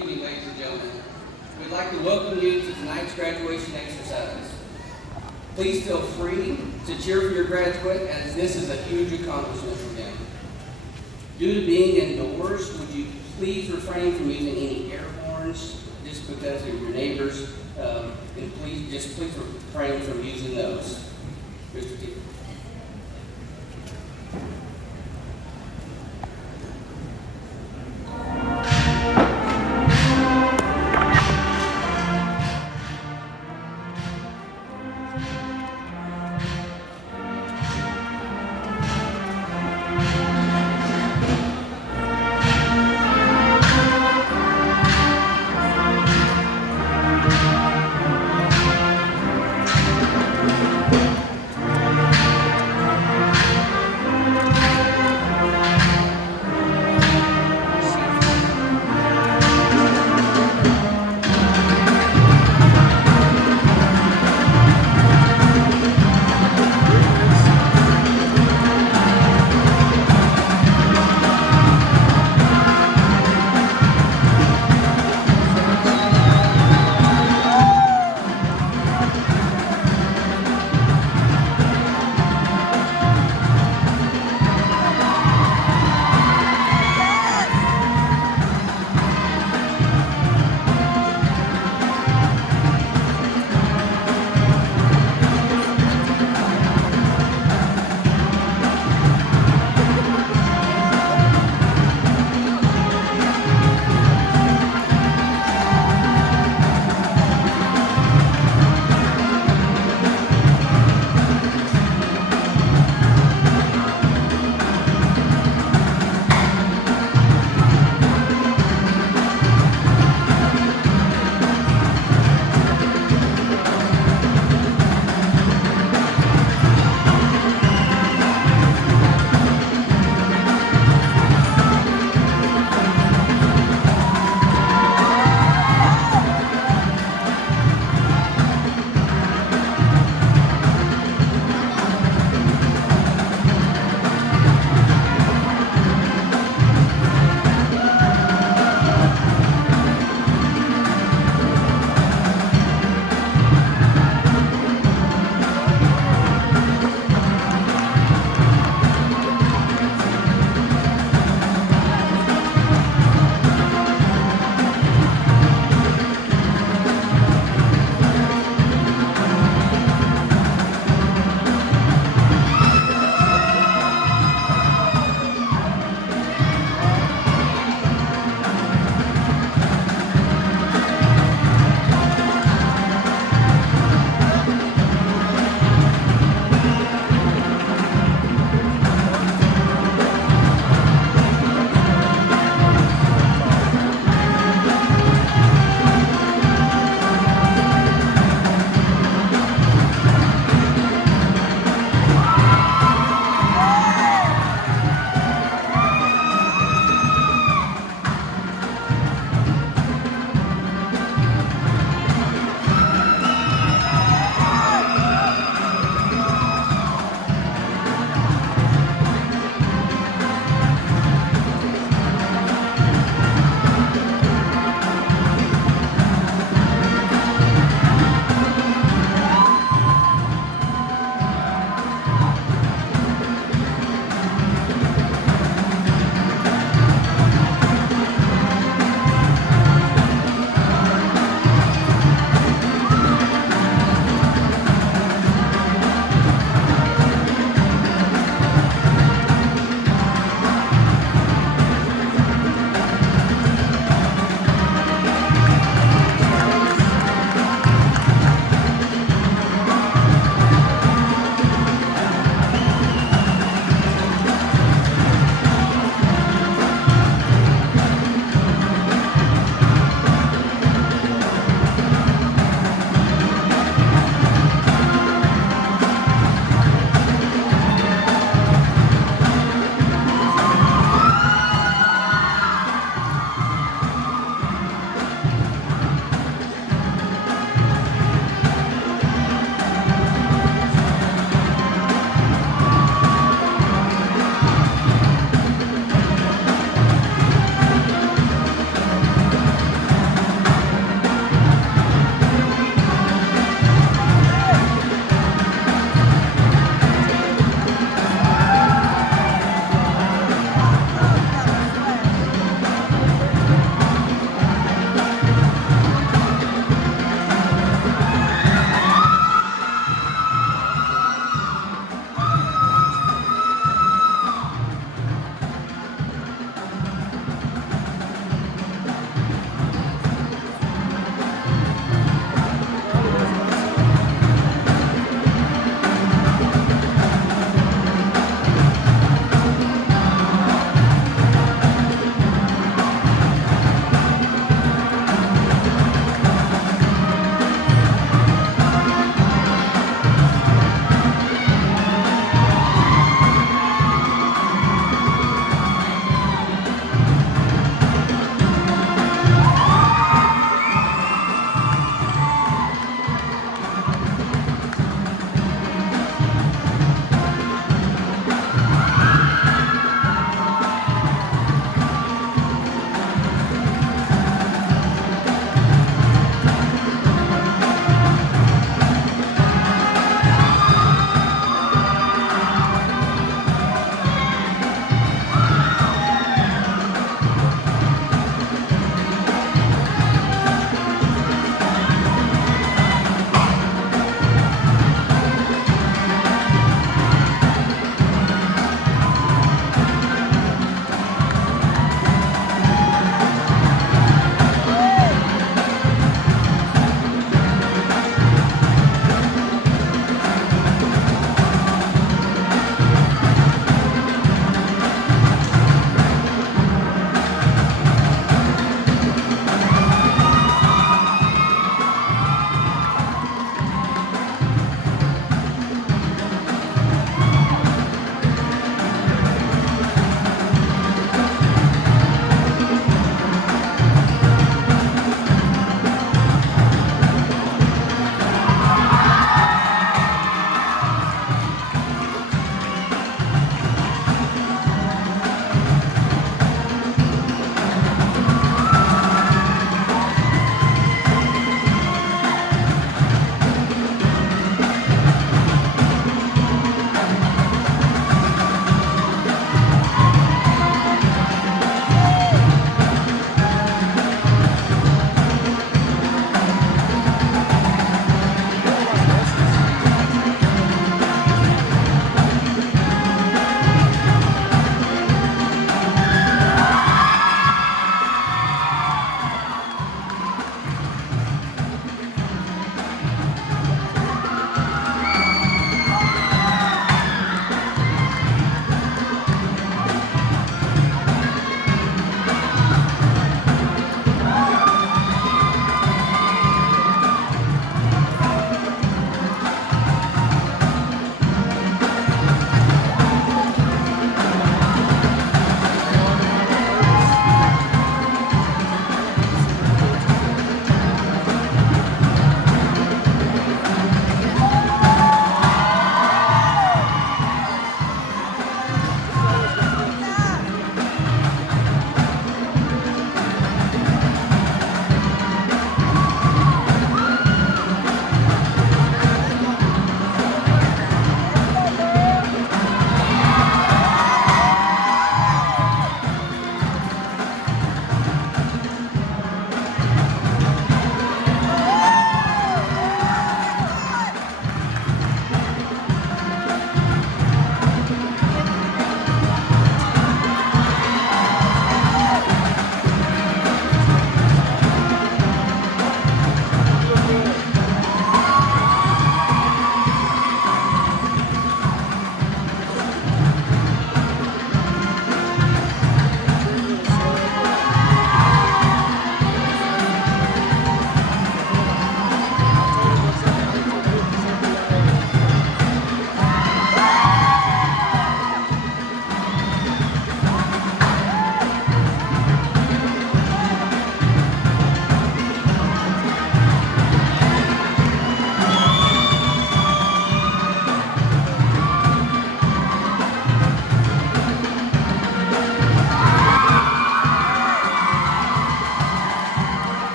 evening, ladies and gentlemen. We'd like to welcome you to tonight's graduation exercises. Please feel free to cheer for your graduate, as this is a huge accomplishment for them. Due to being indoors, would you please refrain from using any air horns just because of your neighbors, and please refrain from using those. Mr. T.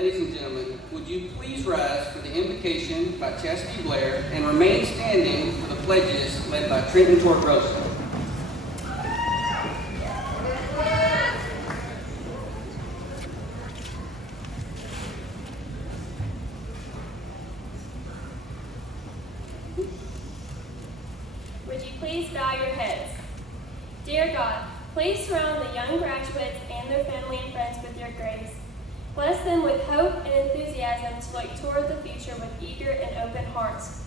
Ladies and gentlemen, would you please rise for the invocation by Chastity Blair and remain standing for the pledges led by Trenton Torgrosa. Would you please bow your heads? Dear God, please surround the young graduates and their family and friends with your grace. Bless them with hope and enthusiasm to look toward the future with eager and open hearts.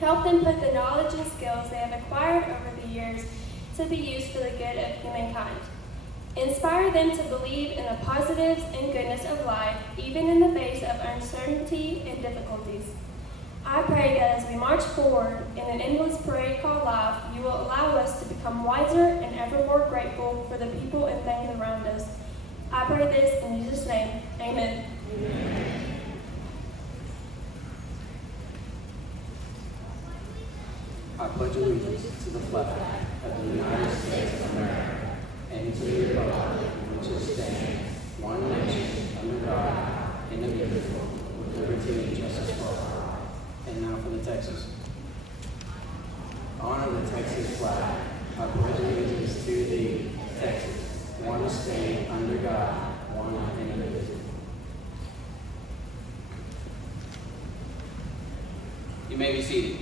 Help them put the knowledge and skills they have acquired over the years to be used for the good of humankind. Inspire them to believe in the positives and goodness of life, even in the face of uncertainty and difficulties. I pray that as we march forward in an endless parade called life, you will allow us to become wiser and ever more grateful for the people and things around us. I pray this in Jesus' name. Amen. Amen. I pledge allegiance to the flag of the United States of America and to the republic which stands one nation under God, indivisible, with liberty and justice for all. And now for the Texas. Honor the Texas flag. I pledge allegiance to thee, Texas, one state under God, one and indivisible. You may be seated.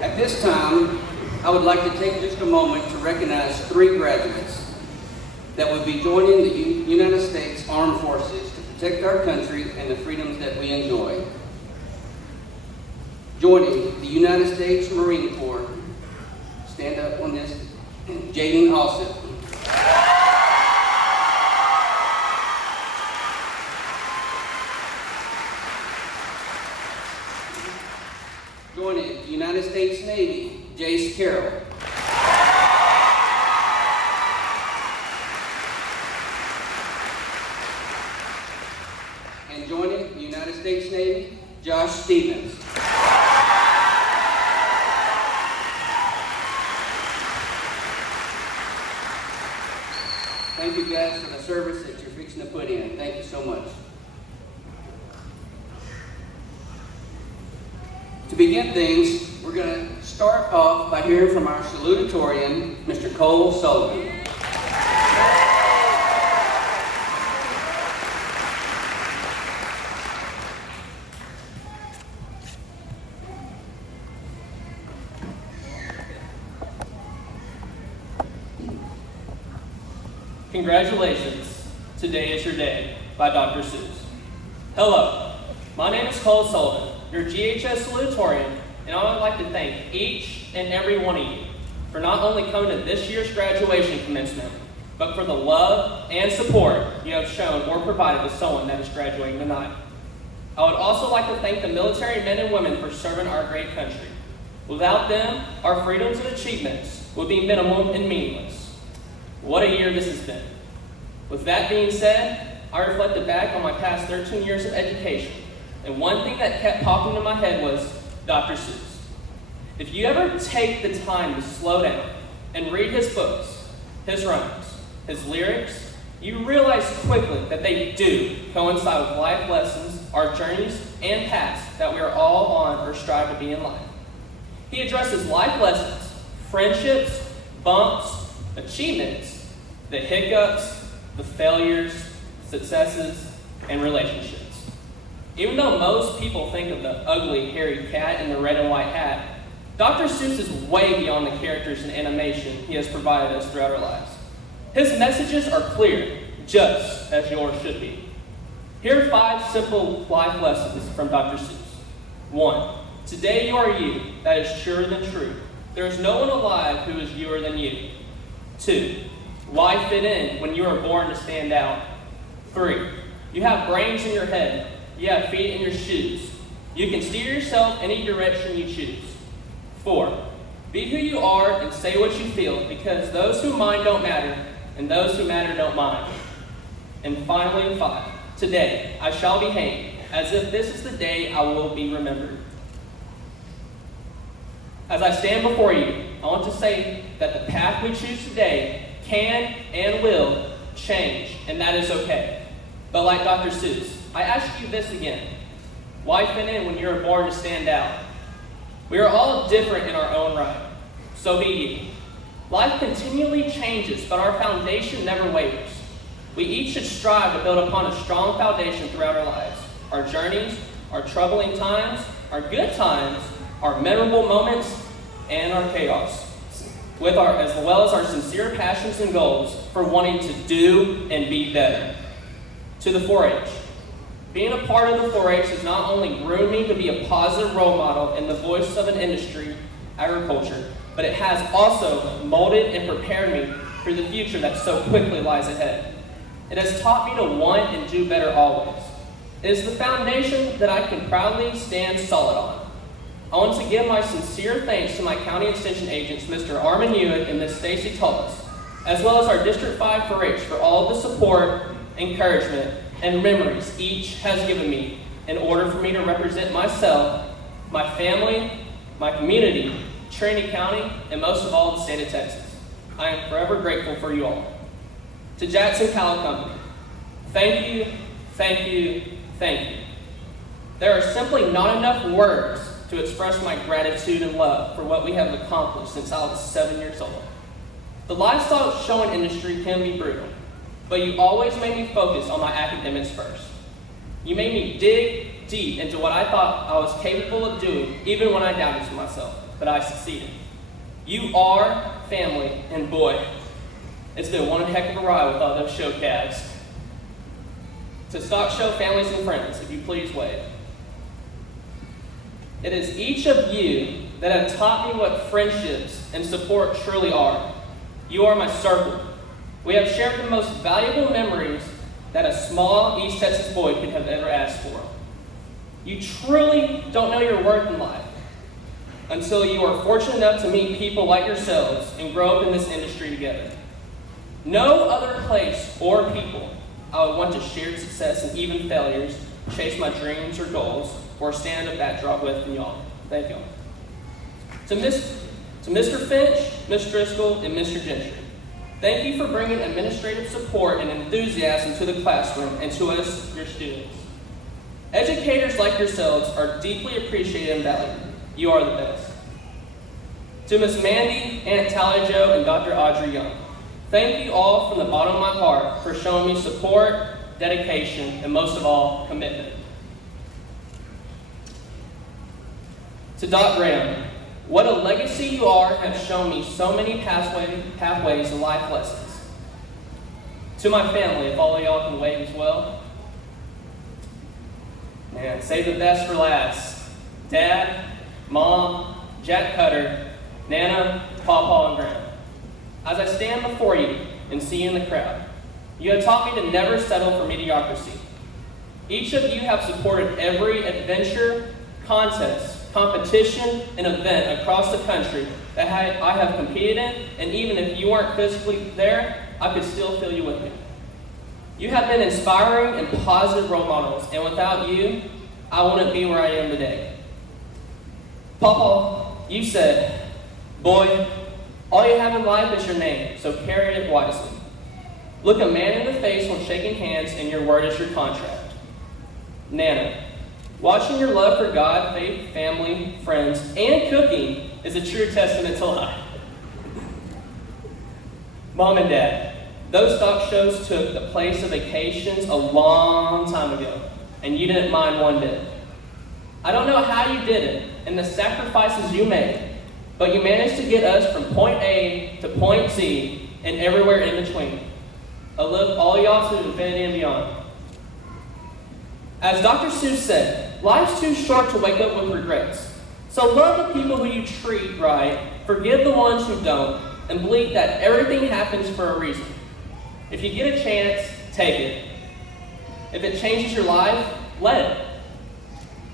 At this time, I would like to take just a moment to recognize 3 graduates that would be joining the United States Armed Forces to protect our country and the freedoms that we enjoy. Joining the United States Marine Corps, stand up on this, Jaden Alsip. Joining the United States Navy, Jace Carroll. And joining the United States Navy, Josh Stevens. Thank you guys for the service that you're fixing to put in. Thank you so much. To begin things, we're going to start off by hearing from our salutatorian, Mr. Cole Sullivan. Congratulations, Today is Your Day by Dr. Seuss. Hello, my name is Cole Sullivan, your GHS salutatorian, and I would like to thank each and every one of you for not only coming to this year's graduation commencement, but for the love and support you have shown or provided to someone that is graduating tonight. I would also like to thank the military men and women for serving our great country. Without them, our freedoms and achievements would be minimal and meaningless. What a year this has been. With that being said, I reflected back on my past 13 years of education, and one thing that kept popping into my head was Dr. Seuss. If you ever take the time to slow down and read his books, his rhymes, his lyrics, you realize quickly that they do coincide with life lessons, our journeys, and paths that we are all on or strive to be in life. He addresses life lessons, friendships, bumps, achievements, the hiccups, the failures, successes, and relationships. Even though most people think of the ugly, hairy cat in the red and white hat, Dr. Seuss is way beyond the characters and animation he has provided us throughout our lives. His messages are clear, just as yours should be. Here are 5 simple life lessons from Dr. Seuss. 1. Today you are you, that is surer than true. There is no one alive who is youer than you. 2. Why fit in when you are born to stand out? 3. You have brains in your head. You have feet in your shoes. You can steer yourself any direction you choose. 4. Be who you are and say what you feel, because those who mind don't matter, and those who matter don't mind. And finally, 5. today I shall be hanged, as if this is the day I will be remembered. As I stand before you, I want to say that the path we choose today can and will change, and that is okay. But like Dr. Seuss, I ask you this again. Why fit in when you were born to stand out? We are all different in our own right. So be you. Life continually changes, but our foundation never wavers. We each should strive to build upon a strong foundation throughout our lives. Our journeys, our troubling times, our good times, our memorable moments, and our chaos. As well as our sincere passions and goals for wanting to do and be better. To the 4-H. Being a part of the 4-H has not only groomed me to be a positive role model and the voice of an industry, agriculture, but it has also molded and prepared me for the future that so quickly lies ahead. It has taught me to want and do better always. It is the foundation that I can proudly stand solid on. I want to give my sincere thanks to my county extension agents, Mr. Armin Hewitt and Ms. Stacy Tullis, as well as our District 5 4-H for all the support, encouragement, and memories each has given me in order for me to represent myself, my family, my community, Trinity County, and most of all, the state of Texas. I am forever grateful for you all. To Jackson Cattle Company, thank you, thank you, thank you. There are simply not enough words to express my gratitude and love for what we have accomplished since I was 7 years old. The livestock showing industry can be brutal, but you always made me focus on my academics first. You made me dig deep into what I thought I was capable of doing, even when I doubted myself, but I succeeded. You are family, and boy, it's been one heck of a ride with all those show calves. To stock show families and friends, if you please wave. It is each of you that have taught me what friendships and support truly are. You are my circle. We have shared the most valuable memories that a small East Texas boy could have ever asked for. You truly don't know your worth in life until you are fortunate enough to meet people like yourselves and grow up in this industry together. No other place or people I would want to share success and even failures, chase my dreams or goals, or stand a backdrop with than y'all. Thank y'all. To Mr. Finch, Ms. Driscoll, and Mr. Gentry, thank you for bringing administrative support and enthusiasm to the classroom and to us, your students. Educators like yourselves are deeply appreciated and valued. You are the best. To Ms. Mandy, Aunt Tally Jo, and Dr. Audrey Young, thank you all from the bottom of my heart for showing me support, dedication, and most of all, commitment. To Doc Graham, what a legacy you are, have shown me so many pathways and life lessons. To my family, if all of y'all can wave as well. Man, save the best for last. Dad, Mom, Jack Cutter, Nana, Pawpaw, and Graham. As I stand before you and see you in the crowd, you have taught me to never settle for mediocrity. Each of you have supported every adventure, contest, competition, and event across the country that I have competed in, and even if you weren't physically there, I could still feel you with me. You have been inspiring and positive role models, and without you, I wouldn't be where I am today. Papa, you said, boy, all you have in life is your name, so carry it wisely. Look a man in the face when shaking hands, and your word is your contract. Nana, watching your love for God, faith, family, friends, and cooking is a true testament to life. Mom and Dad, those stock shows took the place of vacations a long time ago, and you didn't mind one bit. I don't know how you did it and the sacrifices you made, but you managed to get us from point A to point Z and everywhere in between. I love all y'all to infinity and beyond. As Dr. Seuss said, life's too short to wake up with regrets. So love the people who you treat right, forgive the ones who don't, and believe that everything happens for a reason. If you get a chance, take it. If it changes your life, let it.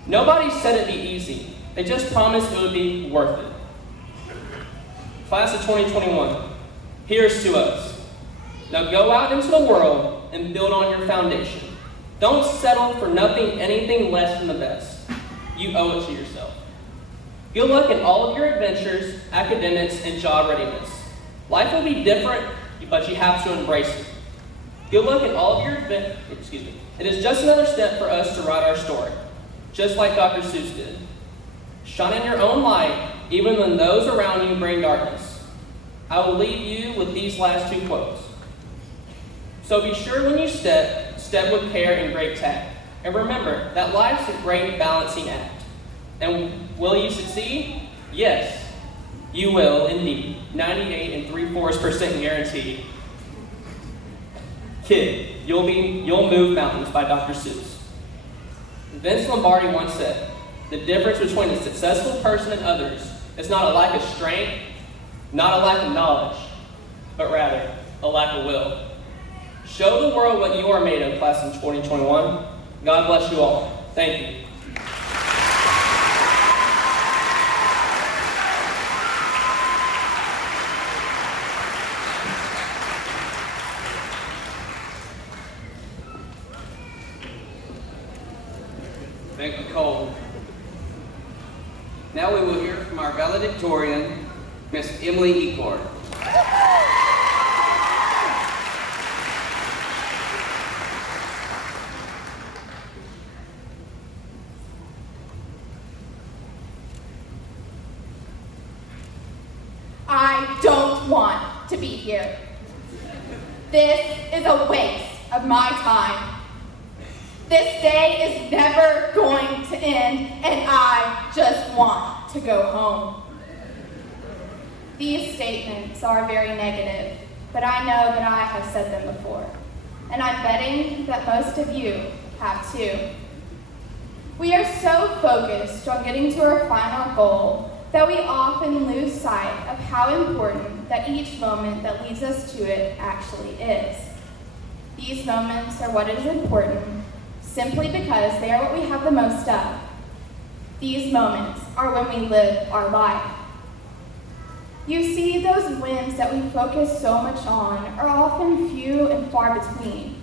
Nobody said it'd be easy. They just promised it would be worth it. Class of 2021, here's to us. Now go out into the world and build on your foundation. Don't settle for anything less than the best. You owe it to yourself. Good luck in all of your adventures, academics, and job readiness. Life will be different, but you have to embrace it. Good luck in all of your It is just another step for us to write our story, just like Dr. Seuss did. Shine in your own light, even when those around you bring darkness. I will leave you with these last two quotes. So be sure when you step with care and great tact. And remember that life's a great balancing act. And will you succeed? Yes, you will indeed. 98 3/4% guaranteed. Kid, you'll move mountains by Dr. Seuss. Vince Lombardi once said, the difference between a successful person and others is not a lack of strength, not a lack of knowledge, but rather a lack of will. Show the world what you are made of, class in 2021. God bless you all. Thank you. Thank you, Cole. Now we will hear from our valedictorian, Miss Emily Ecord. I don't want to be here. This is a waste of my time. This day is never going to end, and I just want to go home. These statements are very negative, but I know that I have said them before, and I'm betting that most of you have too. We are so focused on getting to our final goal that we often lose sight of how important that each moment that leads us to it actually is. These moments are what is important simply because they are what we have the most of. These moments are when we live our life. You see, those wins that we focus so much on are often few and far between,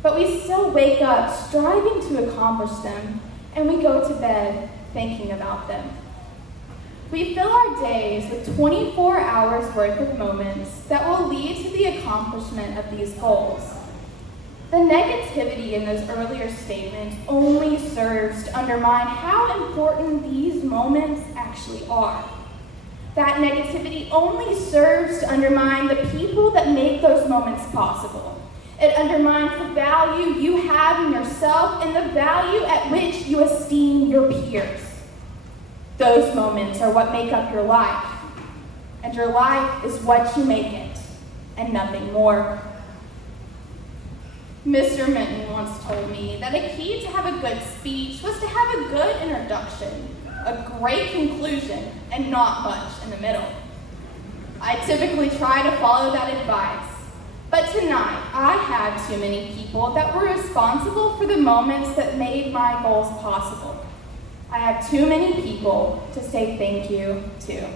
but we still wake up striving to accomplish them, and we go to bed thinking about them. We fill our days with 24 hours worth of moments that will lead to the accomplishment of these goals. The negativity in those earlier statements only serves to undermine how important these moments actually are. That negativity only serves to undermine the people that make those moments possible. It undermines the value you have in yourself and the value at which you esteem your peers. Those moments are what make up your life, and your life is what you make it, and nothing more. Mr. Minton once told me that a key to have a good speech was to have a good introduction, a great conclusion, and not much in the middle. I typically try to follow that advice, but tonight I had too many people that were responsible for the moments that made my goals possible. I have too many people to say thank you to.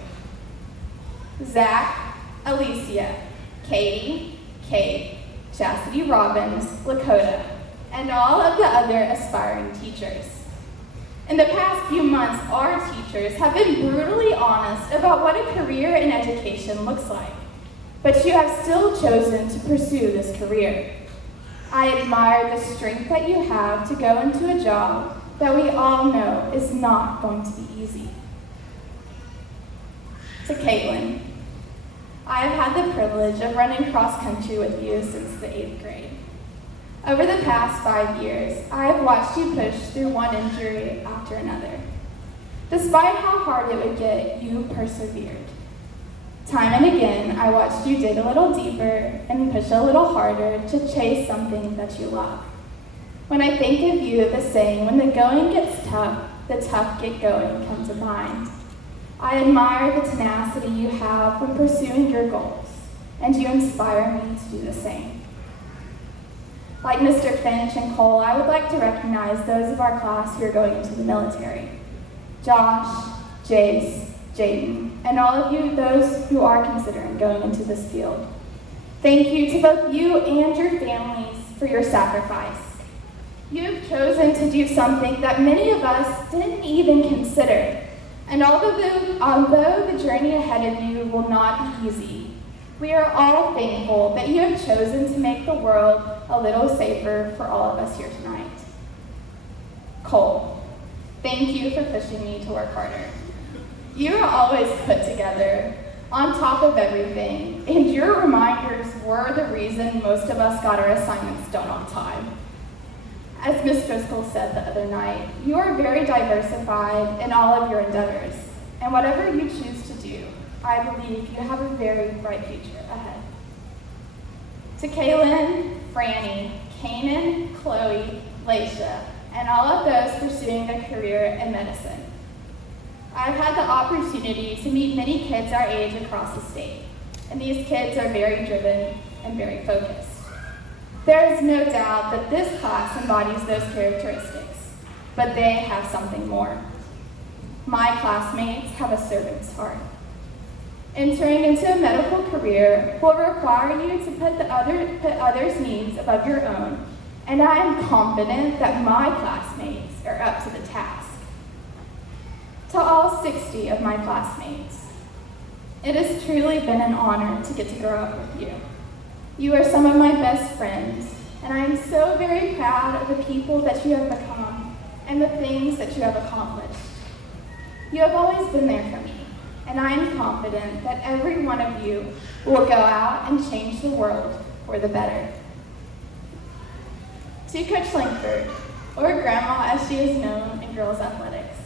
Zach, Alicia, Katie, Kate, Chastity Robbins, Lakota, and all of the other aspiring teachers. In the past few months, our teachers have been brutally honest about what a career in education looks like, but you have still chosen to pursue this career. I admire the strength that you have to go into a job that we all know is not going to be easy. To Caitlin, I have had the privilege of running cross country with you since the 8th grade. Over the past 5 years, I have watched you push through one injury after another. Despite how hard it would get, you persevered. Time and again, I watched you dig a little deeper and push a little harder to chase something that you love. When I think of you, the saying, when the going gets tough, the tough get going come to mind. I admire the tenacity you have when pursuing your goals, and you inspire me to do the same. Like Mr. Finch and Cole, I would like to recognize those of our class who are going into the military. Josh, Jace, Jaden, and all of you, those who are considering going into this field. Thank you to both you and your families for your sacrifice. You have chosen to do something that many of us didn't even consider. And although the journey ahead of you will not be easy, we are all thankful that you have chosen to make the world a little safer for all of us here tonight. Cole, thank you for pushing me to work harder. You are always put together, on top of everything, and your reminders were the reason most of us got our assignments done on time. As Ms. Driscoll said the other night, you are very diversified in all of your endeavors, and whatever you choose to do, I believe you have a very bright future ahead. To Kaylin, Franny, Kanan, Chloe, Laisha, and all of those pursuing a career in medicine, I've had the opportunity to meet many kids our age across the state, and these kids are very driven and very focused. There is no doubt that this class embodies those characteristics, but they have something more. My classmates have a servant's heart. Entering into a medical career will require you to put others' needs above your own, and I am confident that my classmates are up to the task. To all 60 of my classmates, it has truly been an honor to get to grow up with you. You are some of my best friends, and I am so very proud of the people that you have become and the things that you have accomplished. You have always been there for me, and I am confident that every one of you will go out and change the world for the better. To Coach Lankford, or Grandma as she is known in girls athletics,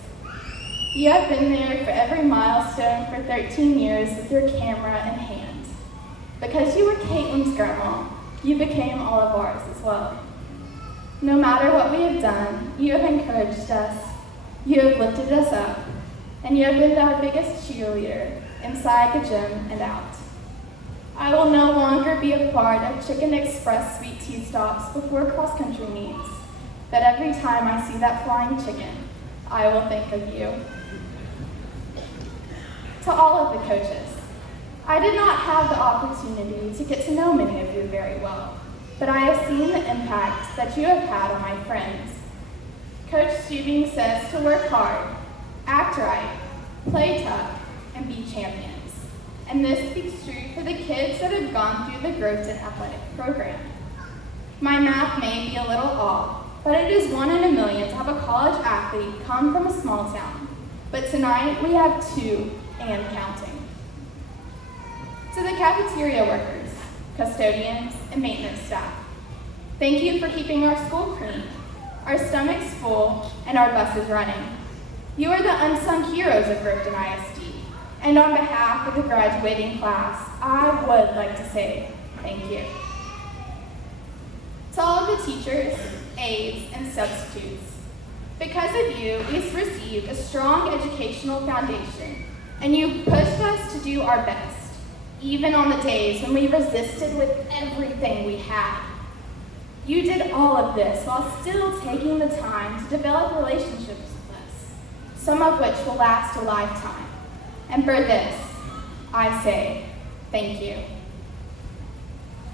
you have been there for every milestone for 13 years with your camera in hand. Because you were Caitlin's grandma, you became all of ours as well. No matter what we have done, you have encouraged us, you have lifted us up, and you have been our biggest cheerleader inside the gym and out. I will no longer be a part of Chicken Express sweet tea stops before cross-country meets, but every time I see that flying chicken, I will think of you. To all of the coaches, I did not have the opportunity to get to know many of you very well, but I have seen the impact that you have had on my friends. Coach Stubing says to work hard, act right, play tough, and be champions. And this speaks true for the kids that have gone through the Groveton athletic program. My math may be a little off, but it is 1 in a million to have a college athlete come from a small town. But tonight we have 2 and counting. To the cafeteria workers, custodians, and maintenance staff, thank you for keeping our school clean, our stomachs full, and our buses running. You are the unsung heroes of Groveton ISD, and on behalf of the graduating class, I would like to say thank you. To all the teachers, aides, and substitutes, because of you, we've received a strong educational foundation, and you pushed us to do our best, even on the days when we resisted with everything we had. You did all of this while still taking the time to develop relationships with us, some of which will last a lifetime. And for this, I say thank you.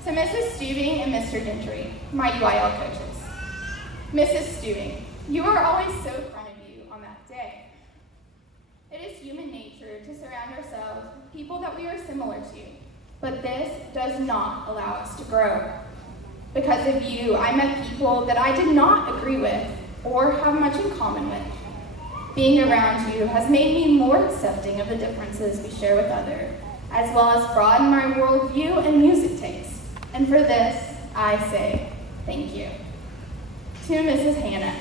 To Mrs. Stubing and Mr. Gentry, my UIL coaches. Mrs. Stubing, you are always so proud of you on that day. It is human nature to surround ourselves with people that we are similar to, but this does not allow us to grow. Because of you, I met people that I did not agree with or have much in common with. Being around you has made me more accepting of the differences we share with others, as well as broaden my worldview and music taste. And for this, I say thank you. To Mrs. Hannah,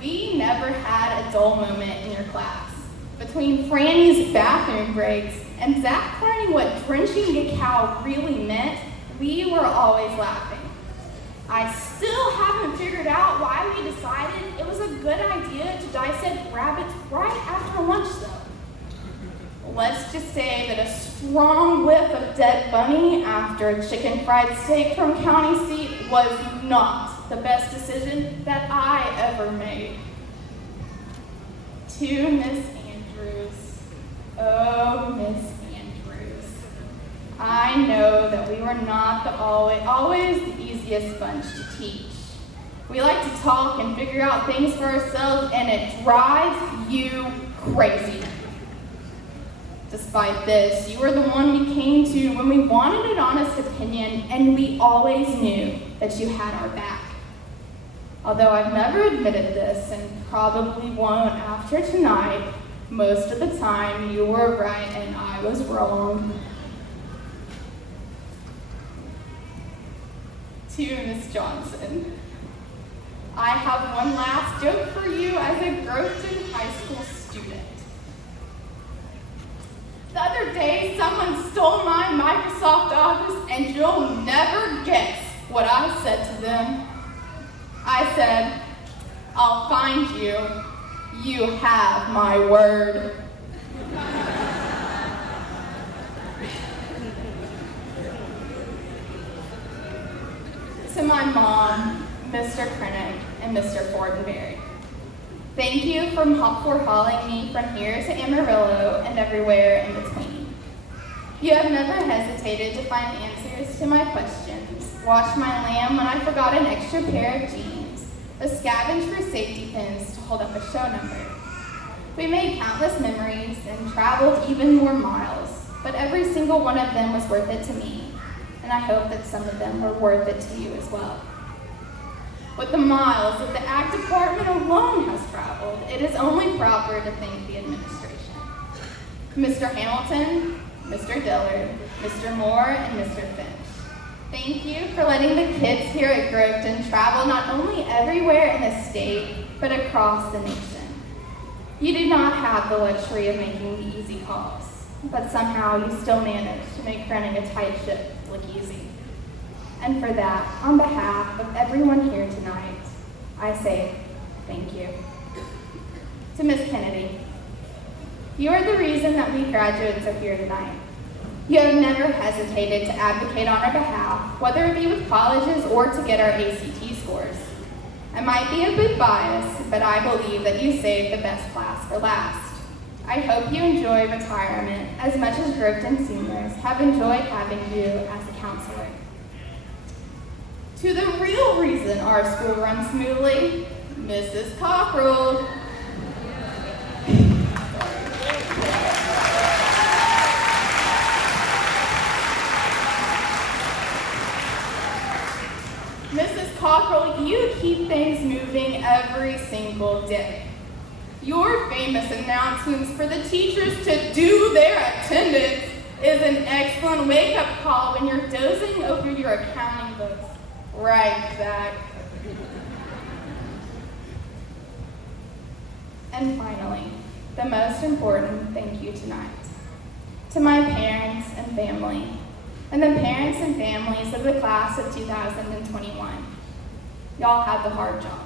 we never had a dull moment in your class. Between Franny's bathroom breaks and Zach learning what drenching a cow really meant, we were always laughing. I still haven't figured out why we decided it was a good idea to dissect rabbits right after lunch, though. Let's just say that a strong whiff of dead bunny after a chicken fried steak from county seat was not the best decision that I ever made. To Miss Andrews, oh Miss Andrews, I know that we were not always the easiest bunch to teach, We like to talk and figure out things for ourselves, and it drives you crazy. Despite this, you were the one we came to when we wanted an honest opinion, and we always knew that you had our back. Although I've never admitted this, and probably won't after tonight, most of the time you were right and I was wrong. To Miss Johnson, I have one last joke for you as a Groveton High School student. The other day, someone stole my Microsoft Office, and you'll never guess what I said to them. I said, "I'll find you. You have my word." To my mom, Mr. Krennic, and Mr. Fortenberry, thank you for hauling me from here to Amarillo and everywhere in between. You have never hesitated to find answers to my questions, wash my lamb when I forgot an extra pair of jeans, or scavenge for safety pins to hold up a show number. We made countless memories and traveled even more miles, but every single one of them was worth it to me, and I hope that some of them were worth it to you as well. With the miles that the Ag Department alone has traveled, it is only proper to thank the administration. Mr. Hamilton, Mr. Dillard, Mr. Moore, and Mr. Finch, thank you for letting the kids here at Groveton travel not only everywhere in the state, but across the nation. You do not have the luxury of making the easy calls, but somehow you still manage to make running a tight ship look easy. And for that, on behalf of everyone here tonight, I say thank you. To Miss Kennedy, you are the reason that we graduates are here tonight. You have never hesitated to advocate on our behalf, whether it be with colleges or to get our ACT scores. I might be a bit biased, but I believe that you saved the best class for last. I hope you enjoy retirement as much as Groveton seniors have enjoyed having you as a counselor. To the real reason our school runs smoothly, Mrs. Cockrell. Mrs. Cockrell, you keep things moving every single day. Your famous announcements for the teachers to do their attendance is an excellent wake-up call when you're dozing over your accounting books. Right, Zach. And finally, the most important thank you tonight. To my parents and family, and the parents and families of the class of 2021. Y'all had the hard job.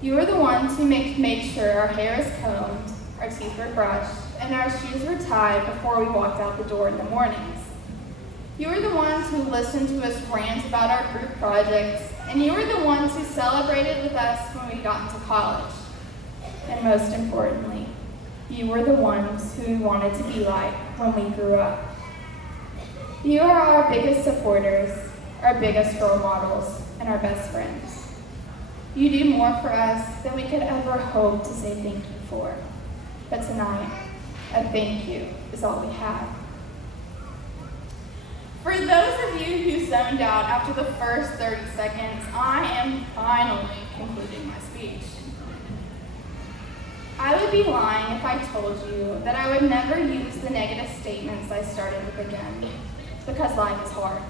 You were the ones who made sure our hair is combed, our teeth were brushed, and our shoes were tied before we walked out the door in the mornings. You were the ones who listened to us rant about our group projects, and you were the ones who celebrated with us when we got into college. And most importantly, you were the ones who we wanted to be like when we grew up. You are our biggest supporters, our biggest role models, and our best friends. You do more for us than we could ever hope to say thank you for. But tonight, a thank you is all we have. For those of you who zoned out after the first 30 seconds, I am finally concluding my speech. I would be lying if I told you that I would never use the negative statements I started with again, because life is hard.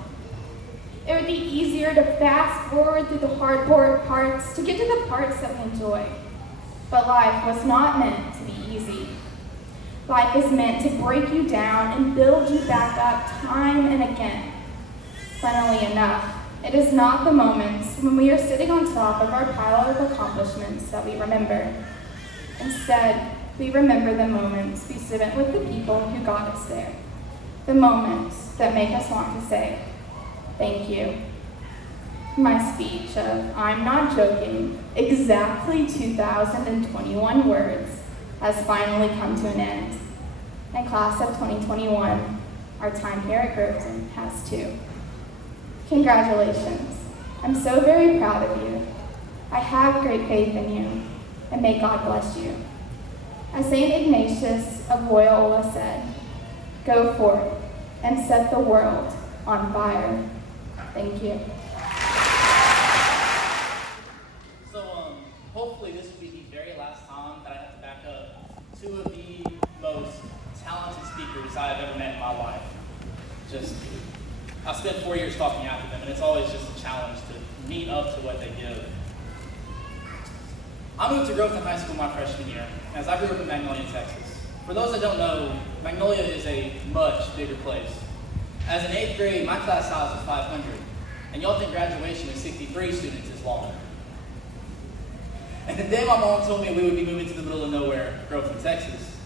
It would be easier to fast forward through the hard parts to get to the parts that we enjoy. But life was not meant to be easy. Life is meant to break you down and build you back up time and again. Funnily enough, it is not the moments when we are sitting on top of our pile of accomplishments that we remember. Instead, we remember the moments we spent with the people who got us there. The moments that make us want to say, thank you. My speech of, I'm not joking, exactly 2,021 words has finally come to an end. And class of 2021, our time here at Groveton has too. Congratulations. I'm so very proud of you. I have great faith in you, and may God bless you. As St. Ignatius of Loyola said, go forth and set the world on fire. Thank you. So, hopefully this will be the very last time that I have to back up two of the most talented speakers I've ever met in my life. I spent 4 years talking after them, and it's always just a challenge to meet up to what they give. I moved to Groveton High School my freshman year, as I grew up in Magnolia, Texas. For those that don't know, Magnolia is a much bigger place. As in 8th grade, my class size was 500, and y'all think graduation of 63 students is long. And the day my mom told me we would be moving to the middle of nowhere, Groveton, Texas,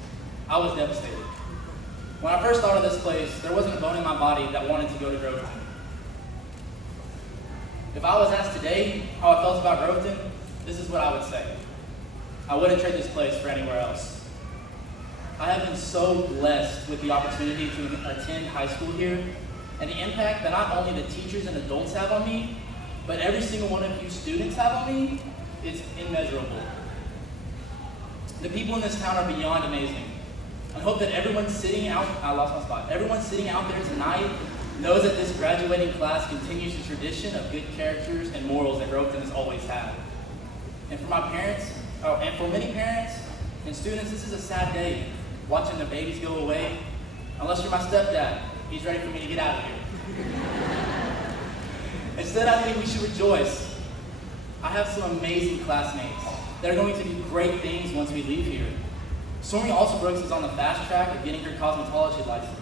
I was devastated. When I first thought of this place, there wasn't a bone in my body that wanted to go to Groveton. If I was asked today how I felt about Groveton, this is what I would say. I wouldn't trade this place for anywhere else. I have been so blessed with the opportunity to attend high school here, and the impact that not only the teachers and adults have on me, but every single one of you students have on me, is immeasurable. The people in this town are beyond amazing. I hope that everyone sitting out there tonight knows that this graduating class continues the tradition of good characters and morals that Groveton has always had. And for my parents, and for many parents and students, this is a sad day, watching their babies go away. Unless you're my stepdad, he's ready for me to get out of here. Instead, I think we should rejoice. I have some amazing classmates that are going to do great things once we leave here. Stormy Alsobrooks is on the fast track of getting her cosmetology license.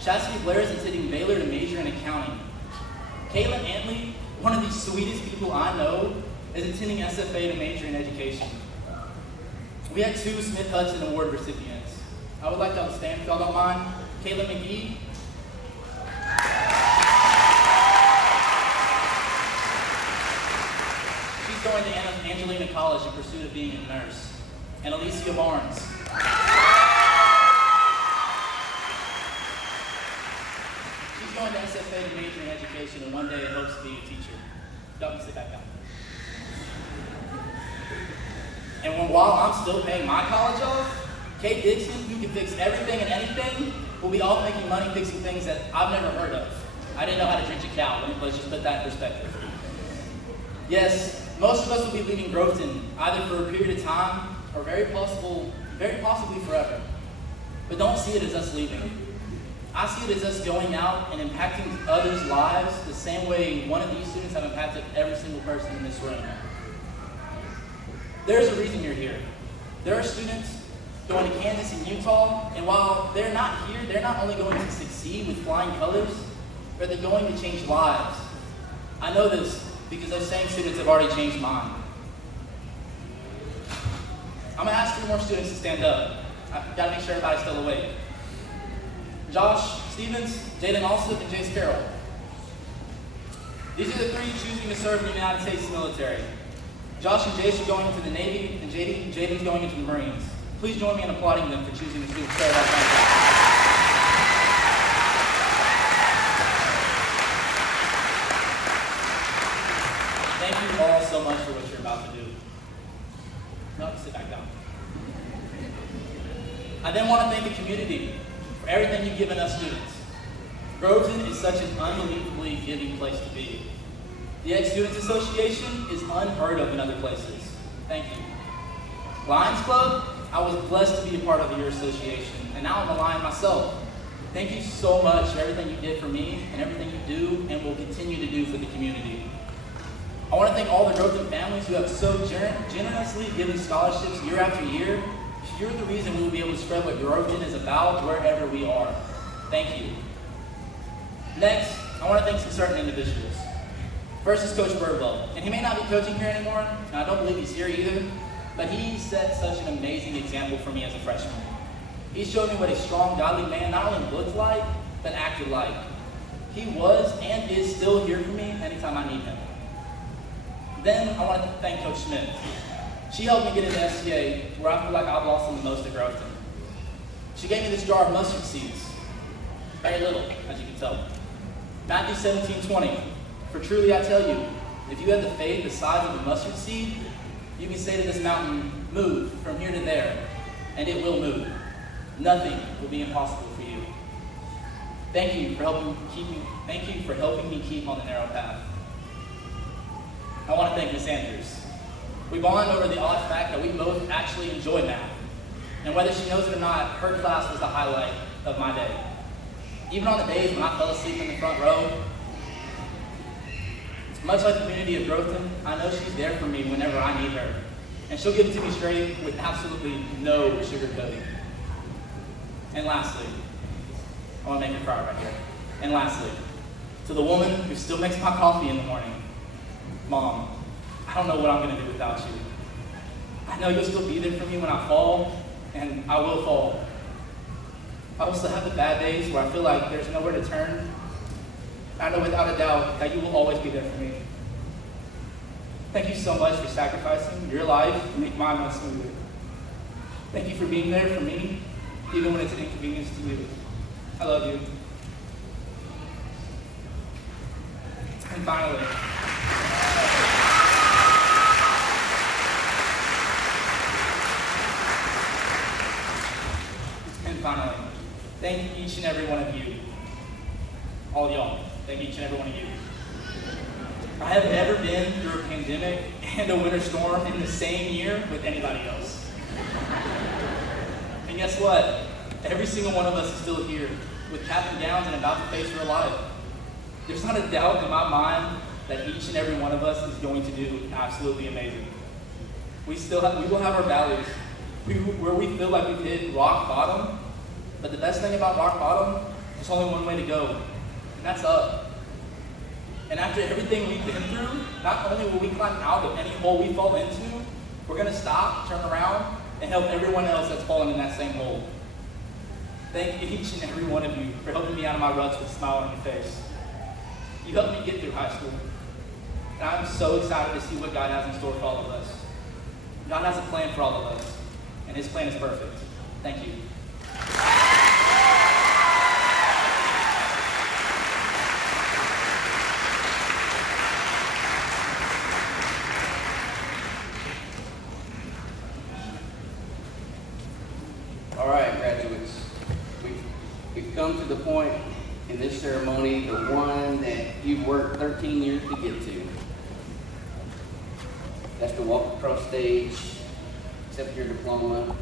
Chastity Blair is attending Baylor to major in accounting. Caitlin Antley, one of the sweetest people I know, is attending SFA to major in education. We had 2 Smith-Hudson Award recipients. I would like y'all to stand if y'all don't mind. Caitlin McGee. She's going to Angelina College in pursuit of being a nurse. And Alicia Barnes. She's going to SFA to major in education, and one day hopes to be a teacher. Y'all can sit back down. And while I'm still paying my college off, Kate Dixon, who can fix everything and anything, will be off making money fixing things that I've never heard of. I didn't know how to drench a cow. Let's just put that in perspective. Yes, most of us will be leaving Groveton either for a period of time or very possibly forever. But don't see it as us leaving. I see it as us going out and impacting others' lives the same way one of these students have impacted every single person in this room. There's a reason you're here. There are students going to Kansas and Utah, and while they're not here, they're not only going to succeed with flying colors, but they're going to change lives. I know this because those same students have already changed mine. I'm going to ask 3 more students to stand up. I've got to make sure everybody's still awake. Josh Stevens, Jaden Alsop, and Jace Carroll. These are the 3 choosing to serve in the United States military. Josh and Jace are going into the Navy, and Jaden's going into the Marines. Please join me in applauding them for choosing to serve our country. Thank you all so much for what you're about to do. No, sit back down. I then want to thank the community for everything you've given us students. Groveton is such an unbelievably giving place to be. The Ed Students Association is unheard of in other places. Thank you. Lions Club, I was blessed to be a part of your association, and now I'm a Lion myself. Thank you so much for everything you did for me and everything you do and will continue to do for the community. I want to thank all the Groveton families who have so generously given scholarships year after year. You're the reason we will be able to spread what Groveton is about wherever we are. Thank you. Next, I want to thank some certain individuals. First is Coach Birdwell, and he may not be coaching here anymore, and I don't believe he's here either, but he set such an amazing example for me as a freshman. He showed me what a strong, godly man not only looked like, but acted like. He was and is still here for me anytime I need him. Then I want to thank Coach Smith. She helped me get into SCA, where I feel like I blossomed the most at Groveton. She gave me this jar of mustard seeds. Very little, as you can tell. Matthew 17:20. For truly I tell you, If you have the faith the size of a mustard seed, you can say to this mountain, move from here to there, and it will move. Nothing will be impossible for you. Thank you for helping me keep on the narrow path. I want to thank Miss Andrews. We bond over the odd fact that we both actually enjoy math. And whether she knows it or not, her class was the highlight of my day. Even on the days when I fell asleep in the front row, much like the community of Groveton, I know she's there for me whenever I need her. And she'll give it to me straight with absolutely no sugarcoating. And lastly, I want to make her cry right here. And lastly, to the woman who still makes my coffee in the morning, Mom, I don't know what I'm going to do without you. I know you'll still be there for me when I fall, and I will fall. I will still have the bad days where I feel like there's nowhere to turn. I know without a doubt that you will always be there for me. Thank you so much for sacrificing your life to make mine much smoother. Thank you for being there for me, even when it's an inconvenience to you. I love you. And finally, thank each and every one of you. All y'all, thank each and every one of you. I have never been through a pandemic and a winter storm in the same year with anybody else. And guess what? Every single one of us is still here, with cap and gowns and about to face real life. There's not a doubt in my mind that each and every one of us is going to do absolutely amazing. We will have our valleys, where we feel like we've hit rock bottom, but the best thing about rock bottom, there's only one way to go, and that's up. And after everything we've been through, not only will we climb out of any hole we fall into, we're gonna stop, turn around, and help everyone else that's fallen in that same hole. Thank each and every one of you for helping me out of my ruts with a smile on your face. You helped me get through high school, and I'm so excited to see what God has in store for all of us. God has a plan for all of us, and His plan is perfect. Thank you. All right, graduates. We've come to the point in this ceremony, the one that you've worked 13 years to get to. That's to walk across stage, accept your diploma,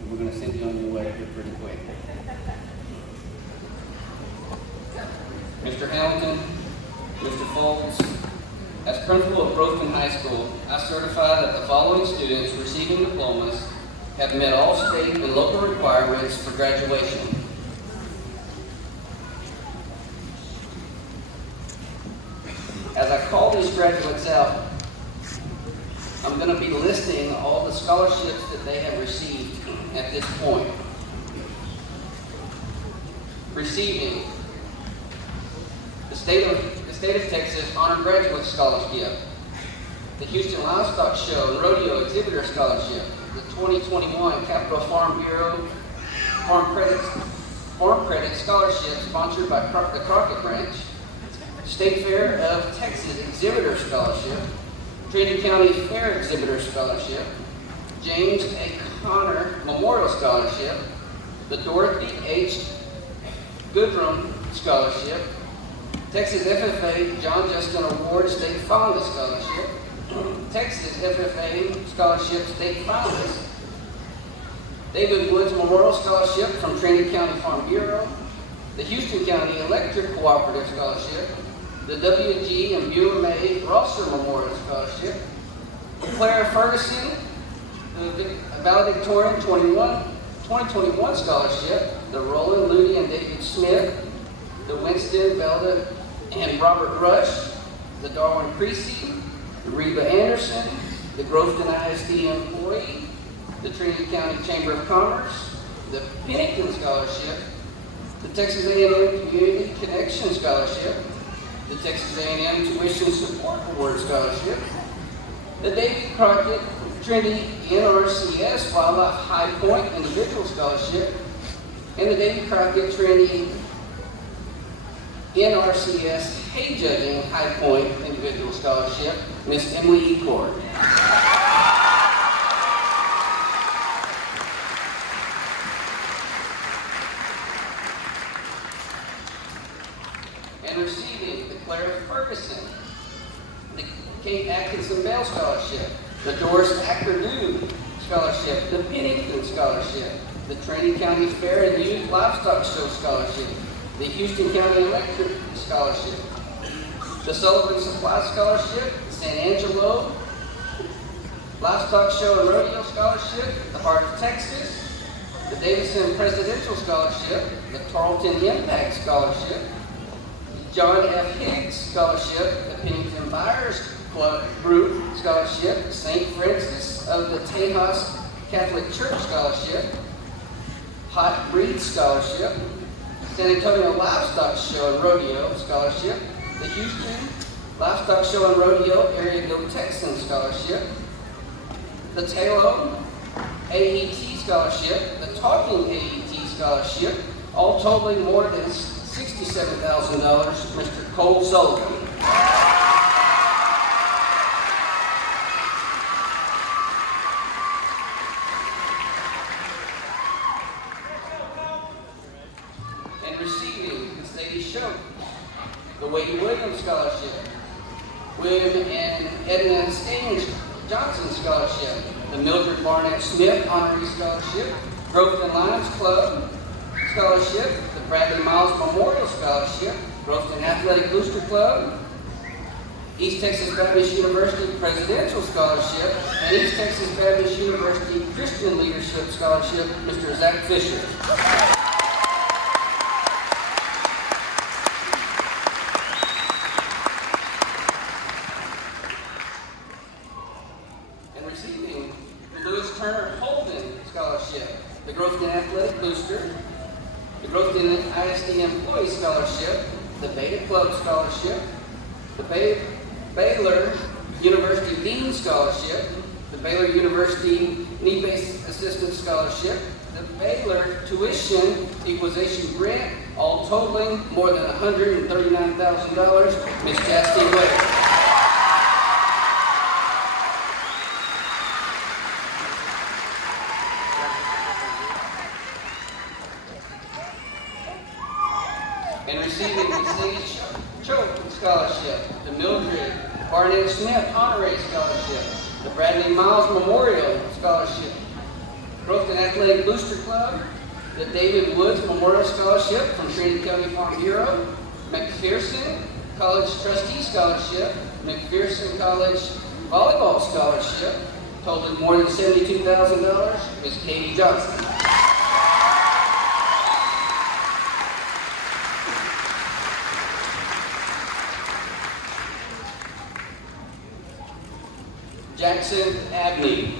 and we're going to send you on your way here pretty quick. Mr. Hamilton, Mr. Foltz, as principal of Groveton High School, I certify that the following students receiving diplomas have met all state and local requirements for graduation. As I call these graduates out, I'm going to be listing all the scholarships that they have received at this point. Receiving the state of Texas Honor Graduate Scholarship, the Houston Livestock Show and Rodeo Exhibitor Scholarship, the 2021 Capital Farm Bureau Farm Credit Scholarship sponsored by the Crockett Branch, State Fair of Texas Exhibitor Scholarship, Trinity County Fair Exhibitor Scholarship, James A. Connor Memorial Scholarship, the Dorothy H. Goodrum Scholarship, Texas FFA John Justin Award State Finalist Scholarship, Texas FFA Scholarship State Finalist, David Woods Memorial Scholarship from Trinity County Farm Bureau, the Houston County Electric Cooperative Scholarship, the W.G. and Beulah May Rosser Memorial Scholarship, Claire Ferguson, the valedictorian 2021 Scholarship, the Roland Ludy and David Smith, the Winston, Velda, and Robert Rush, the Darwin Creasy, the Reba Anderson, the Groveton ISD employee, the Trinity County Chamber of Commerce, the Pennington Scholarship, the Texas A&M Community Connection Scholarship, the Texas A&M Tuition Support Award Scholarship, the David Crockett Trinity NRCS Wildlife High Point Individual Scholarship, and the David Crockett Trinity NRCS Hay Judging High Point Individual Scholarship, Miss Emily E. Cord. And receiving the Clara Ferguson, the Kate Atkinson Bell Scholarship, the Doris Acker-Dew Scholarship, the Pennington Scholarship, the Trinity County Fair and Youth Livestock Show Scholarship, the Houston County Electric Scholarship, the Sullivan Supply Scholarship, the San Angelo Livestock Show and Rodeo Scholarship, the Heart of Texas, the Davidson Presidential Scholarship, the Tarleton Impact Scholarship, the John F. Higgs Scholarship, the Pennington Buyers Club Group Scholarship, St. Francis of the Tejas Catholic Church Scholarship, Hot Breed Scholarship, San Antonio Livestock Show and Rodeo Scholarship, the Houston Livestock Show and Rodeo Area Go Texan Scholarship, the Talo AET Scholarship, the Talking AET Scholarship, all totaling more than $67,000, Mr. Cole Sullivan. And receiving the Sadie Show, the Wade Williams Scholarship, William and Edna Stange Johnson Scholarship, the Mildred Barnett Smith Honorary Scholarship, Groveton Lions Club Scholarship, the Bradley Miles Memorial Scholarship, Groveton Athletic Booster Club, East Texas Baptist University Presidential Scholarship, and East Texas Baptist University Christian Leadership Scholarship, Mr. Zach Fisher. The Groveton Athletic Booster, the Groveton ISD Employee Scholarship, the Beta Club Scholarship, the Baylor University Dean Scholarship, the Baylor University Need-Based Assistance Scholarship, the Baylor Tuition Equalization Grant, all totaling more than $139,000, Ms. Chastity Wade. And receiving the Sadie Choate Scholarship, the Mildred Barnett Smith Honorary Scholarship, the Bradley Miles Memorial Scholarship, Groveton Athletic Booster Club, the David Woods Memorial Scholarship from Trinity County Farm Bureau, McPherson College Trustee Scholarship, McPherson College Volleyball Scholarship, totaling more than $72,000, Ms. Katie Johnson. Jackson Abney.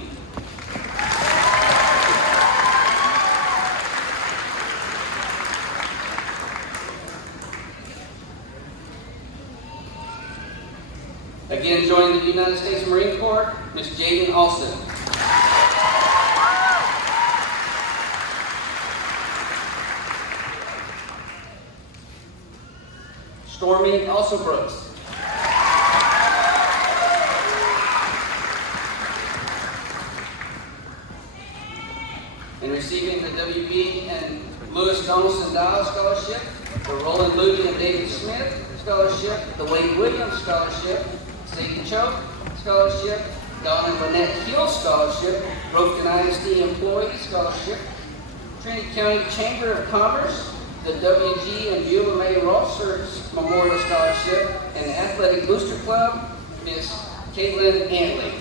Again, joining the United States Marine Corps, Ms. Jaden Alston. Stormy also Brooks. And receiving the W.B. and Lewis Donaldson Dial Scholarship, the Roland Moody and David Smith Scholarship, the Wade Williams Scholarship, Sadie Choate Scholarship, Don and Lynette Hill Scholarship, Groveton ISD Employee Scholarship, Trinity County Chamber of Commerce, the W.G. and Beulah May Rosser Memorial Scholarship, and the Athletic Booster Club, Ms. Caitlin Antley.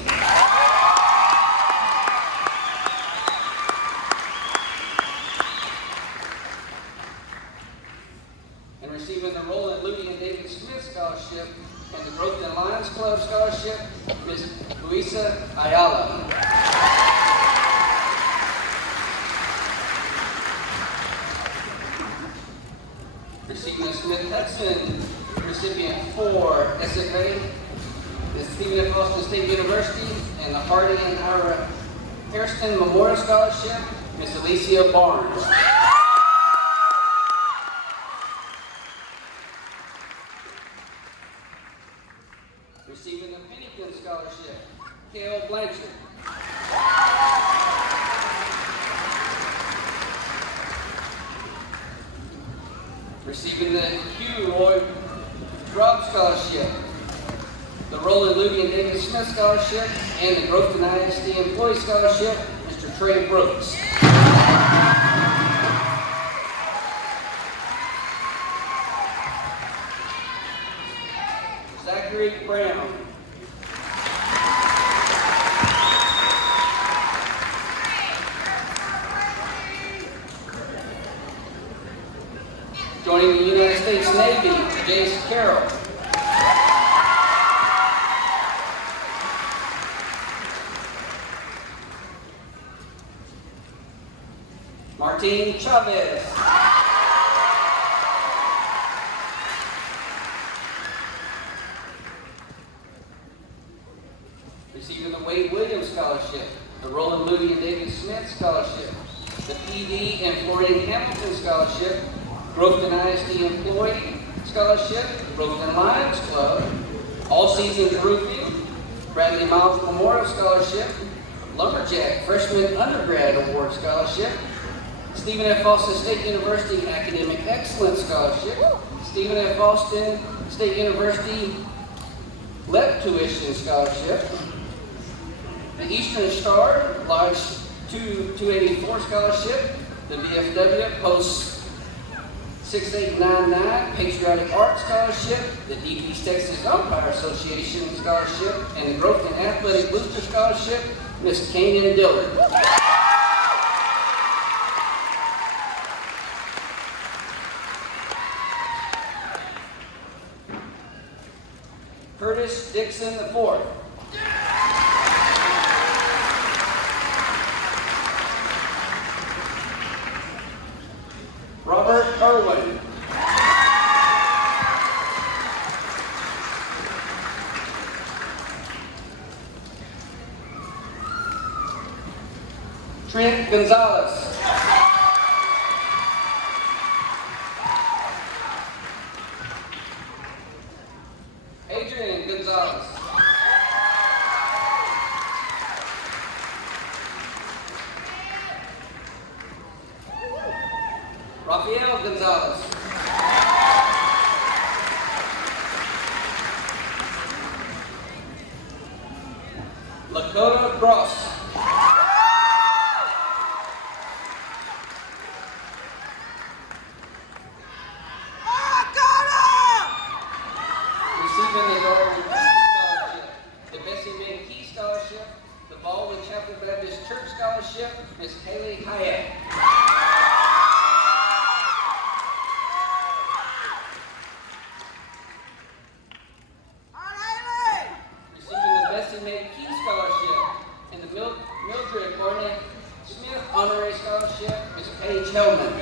And receiving the Roland Moody and David Smith Scholarship and the Groveton Lions Club Scholarship, Ms. Luisa Ayala. Receiving the Smith Hudson recipient for SFA, the Stephen F. Austin State University, and the Hardy and Ira Hairston Memorial Scholarship, Ms. Alicia Barnes. Receiving the Hugh Roy Robb Scholarship, the Roland Luby and David Smith Scholarship, and the Groveton ISD Employee Scholarship, Mr. Trey Brooks. Zachary Brown. Joining the United States Navy, Jace Carroll. Martin Chavez. Receiving the Wade Williams Scholarship, the Roland Moody and David Smith Scholarship, the PD and Florian Hamilton Scholarship, Groveton ISD Employee Scholarship, Groveton Lions Club, All Seasons Roofing, Bradley Miles Memorial Scholarship, Lumberjack Freshman Undergrad Award Scholarship, Stephen F. Austin State University Academic Excellence Scholarship, Stephen F. Austin State University LEP Tuition Scholarship, the Eastern Star Lodge 284 Scholarship, the VFW Post 6899 Patriotic Art Scholarship, the Deep East Texas Umpire Association Scholarship, and the Groveton Athletic Booster Scholarship, Miss Kanan Dillard. Curtis Dixon IV. Robert Irwin. Trent Gonzalez. Adrian Gonzalez. Rafael Gonzalez. Lakota Gross. Receiving the Darwin Scholarship, the Bessie Mae Key Scholarship, the Baldwin Chapel Baptist Church Scholarship, Miss Haley Hyatt. Receiving the Bessie Mae Key Scholarship and the Mildred Barnett Smith Honorary Scholarship, Miss Paige Hellman.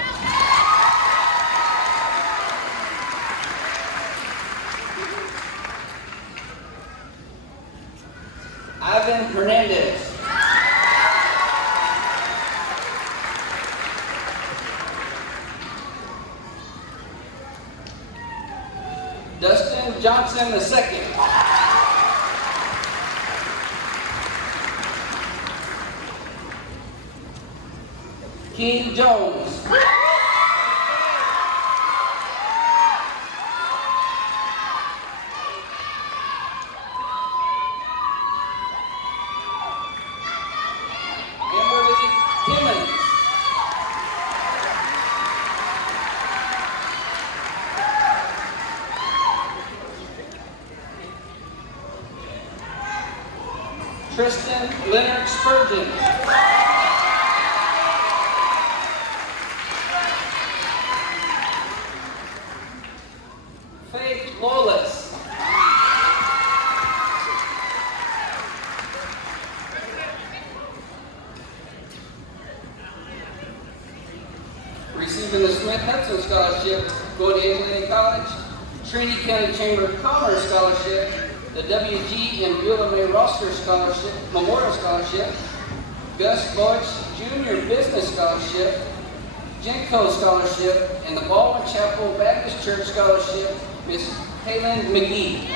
Ivan Hernandez. Dustin Johnson II. King Jones. Kimberly Timmons. Tristan Leonard Spurgeon. Faith Lawless. Receiving the Smith Hudson Scholarship, going to Atlanta College, Trinity County Chamber of Commerce Scholarship, the W.G. and Beulah May Roster Scholarship, Memorial Scholarship, Gus Boych Jr. Business Scholarship, Genco Scholarship, and the Baldwin Chapel Baptist Church Scholarship, Miss Kaylin McGee.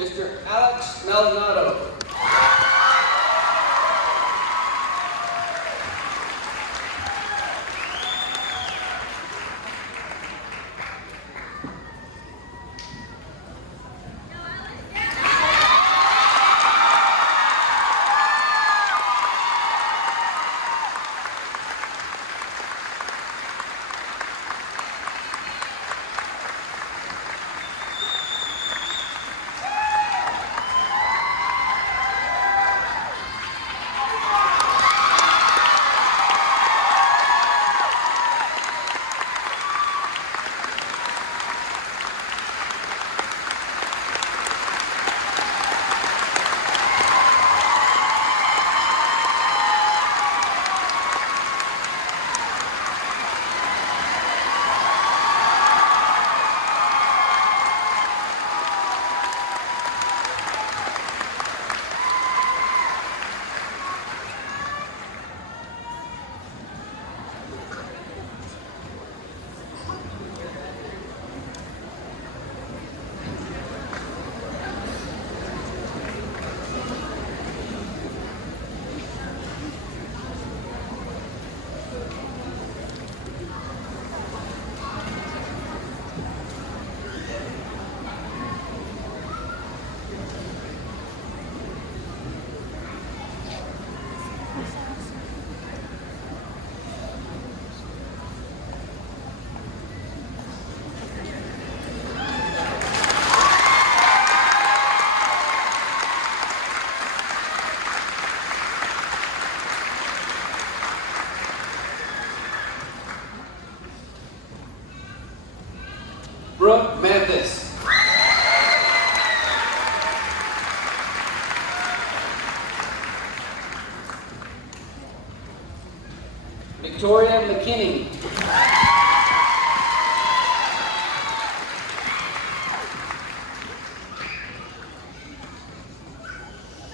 Mr. Alex Maldonado. Brooke Mathis. Victoria McKinney.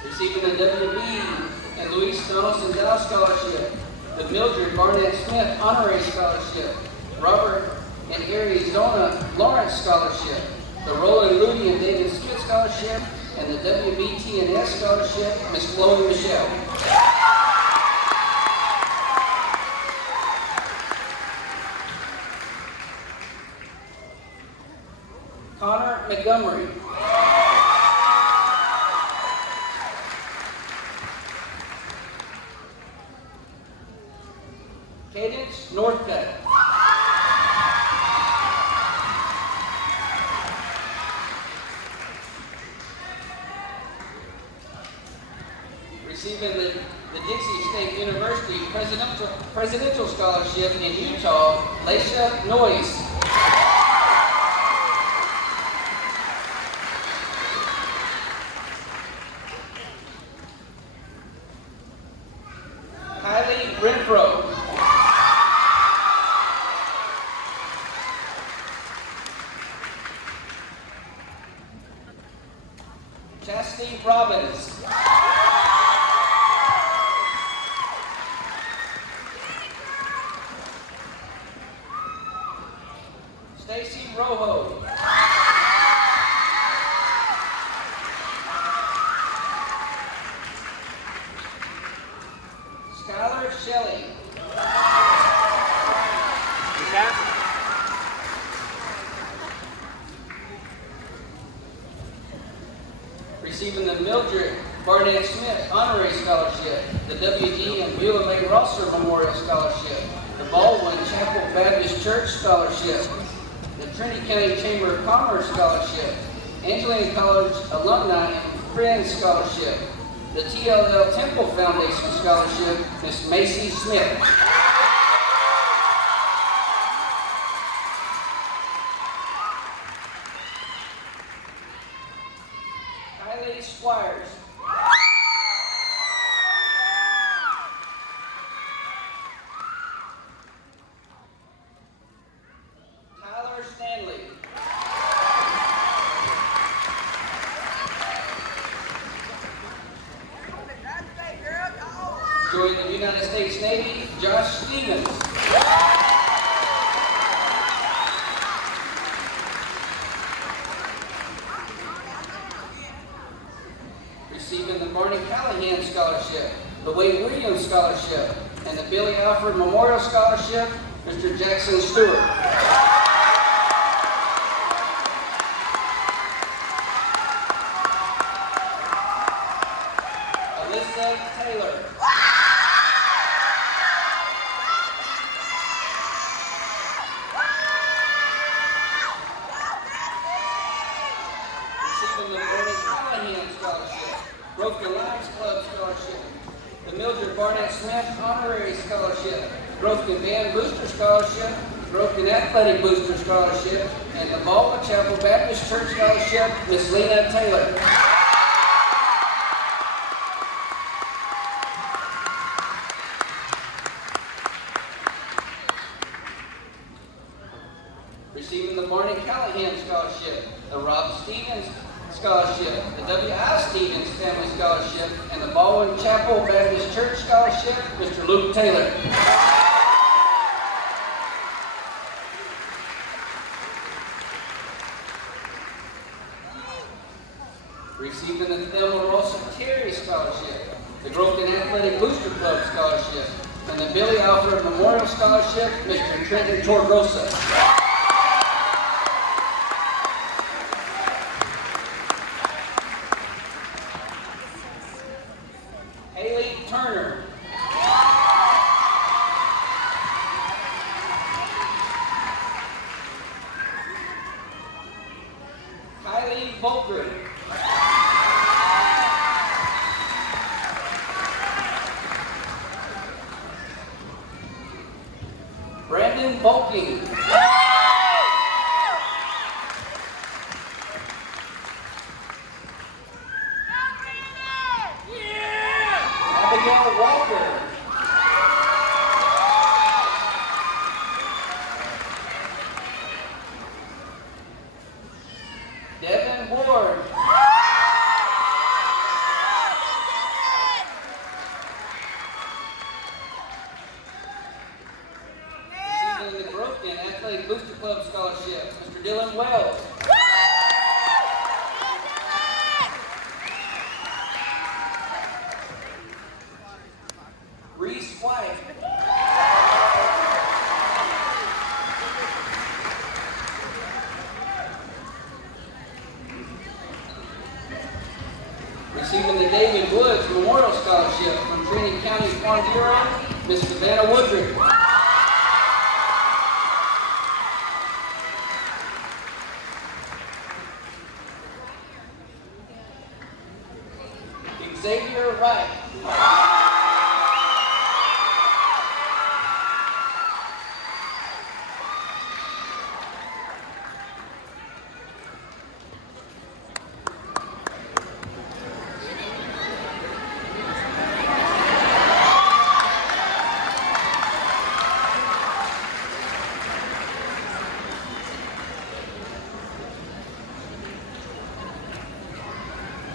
Receiving the WB and Louise Donaldson Dow Scholarship, the Mildred Barnett Smith Honorary Scholarship, Robert and Arizona Lawrence Scholarship, the Roland Ludy and David Smith Scholarship, and the WBT&S Scholarship, Ms. Chloe Michelle. Connor Montgomery. Cadence Northcutt. Receiving the Dixie State University Presidential Scholarship in Utah, Laisha Noyes. Kylie Renfro. Chastity Robbins. Stacy Rojo. Skylar Shelley. Receiving the Mildred Barnett Smith Honorary Scholarship, the W.E. and Beulah May Rosser Memorial Scholarship, the Baldwin Chapel Baptist Church Scholarship, the Trinity County Chamber of Commerce Scholarship, Angelina College Alumni and Friends Scholarship, the TLL Temple Foundation Scholarship, Ms. Macy Smith. Kylie Squires. Tyler Stanley. Joining the United States Navy, Josh Stevens. Barney Callahan Scholarship, the Wade Williams Scholarship, and the Billy Alfred Memorial Scholarship, Mr. Jackson Stewart. Alyssa Taylor. Receiving the Barney Callahan Scholarship, Groveton Lions Club Scholarship, the Mildred Barnett Smith Honorary Scholarship, Groveton Band Booster Scholarship, Groveton Athletic Booster Scholarship, and the Baldwin Chapel Baptist Church Scholarship, Miss Lena Taylor. Receiving the Barney Callahan Scholarship, the Rob Stevens Scholarship, the W.I. Stevens Family Scholarship, and the Baldwin Chapel Baptist Church Scholarship, Mr. Luke Taylor. Receiving the Thelma Rosa Terry Scholarship, the Groveton Athletic Booster Club Scholarship, and the Billy Alfred Memorial Scholarship, Mr. Trenton Torgrosa. Haley Turner. Kylie Volker. Brandon Bulking. Abigail Walker. Devin Ward. Receiving the Groveton Athletic Booster Club Scholarship, Mr. Dylan Wells. Reese White. Receiving the David Woods Memorial Scholarship from Trinity County Farm Bureau, Miss Savannah Woodrick. Xavier Wright.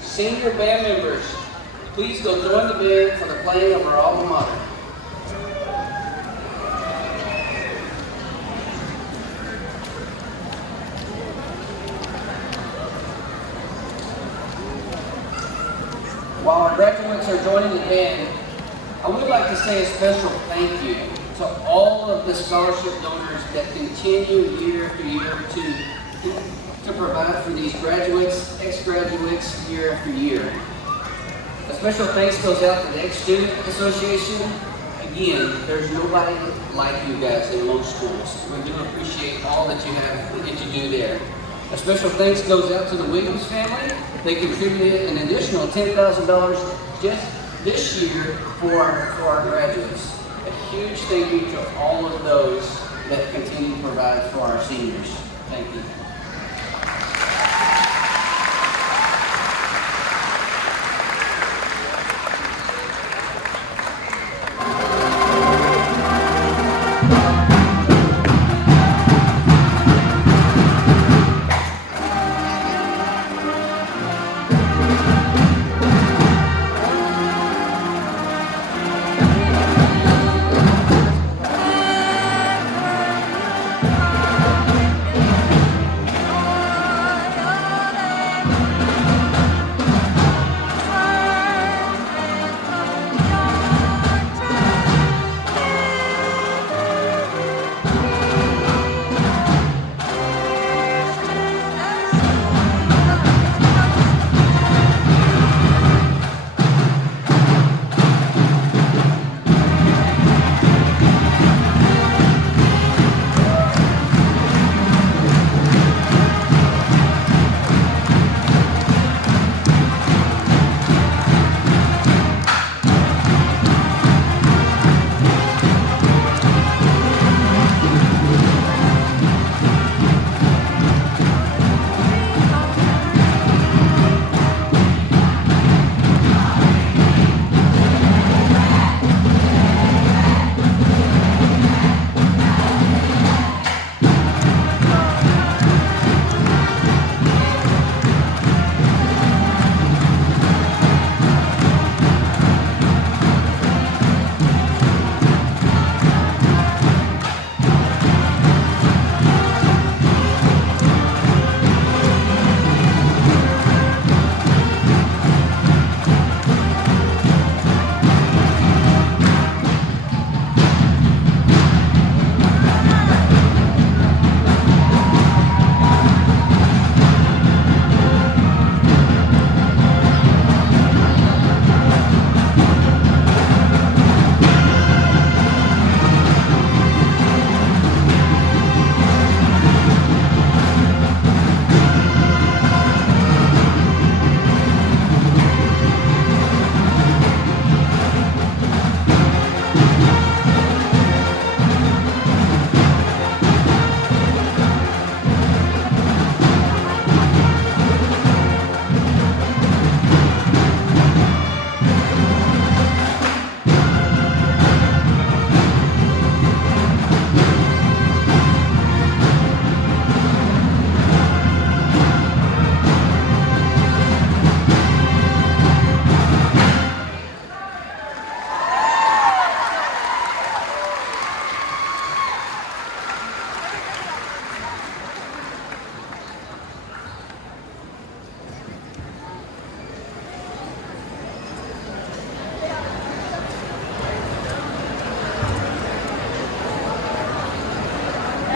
Senior band members, please go join the band for the playing of our alma mater. While our graduates are joining the band, I would like to say a special thank you to all of the scholarship donors that continue year after year to provide for these graduates, ex-graduates, year after year. A special thanks goes out to the Ex-Student Association. Again, there's nobody like you guys in most schools. We do appreciate all that you have and you do there. A special thanks goes out to the Williams family. They contributed an additional $10,000 just this year for our graduates. A huge thank you to all of those that continue to provide for our seniors. Thank you.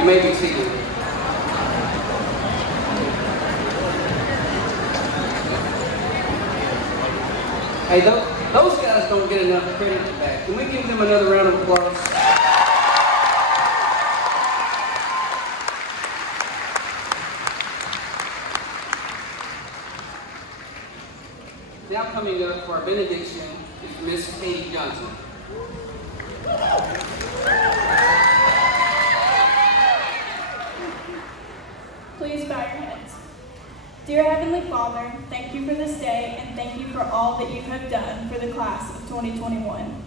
You may be seated. Hey, those guys don't get enough credit back. Can we give them another round of applause? Now coming up for our benediction is Miss Katie Johnson. Please bow your heads. Dear Heavenly Father, thank you for this day and thank you for all that you have done for the class of 2021.